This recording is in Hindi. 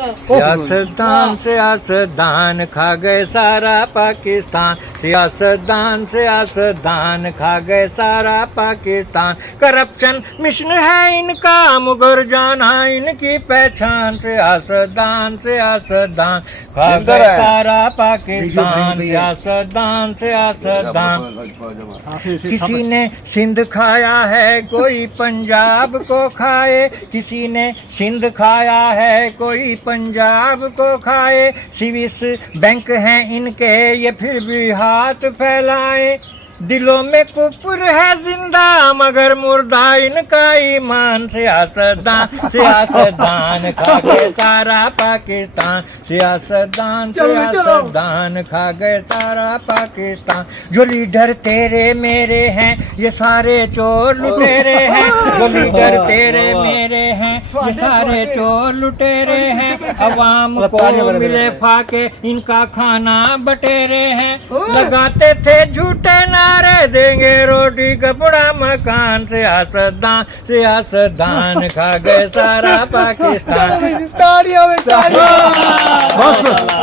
सियासतदान सियासतदान खा गए सारा पाकिस्तान, सियासतदान खा गए सारा पाकिस्तान। करप्शन मिशन है इनका, मुगर जाना इनकी पहचान। सियासतदान खा गए सारा पाकिस्तान, सियासतदान। किसी ने सिंध खाया है कोई पंजाब को खाए, किसी ने सिंध खाया है कोई पंजाब को खाए। स्विस बैंक हैं इनके ये फिर भी हाथ फैलाए। दिलों में कुफर है जिंदा मगर मुर्दा इनका ईमान। सियासतदान खा गए सारा पाकिस्तान, सियासतदान खा गए सारा पाकिस्तान। जो लीडर तेरे मेरे हैं ये सारे चोर लुटेरे हैं, जो लीडर तेरे मेरे हैं ये सारे चोर लुटेरे हैं। अवाम को मिले फाके इनका खाना बटेरे हैं। लगाते थे झूठे नारे देंगे रोटी कपड़ा मकान। सियासतदान खा गए सारा पाकिस्तान। तालियां में तालियां।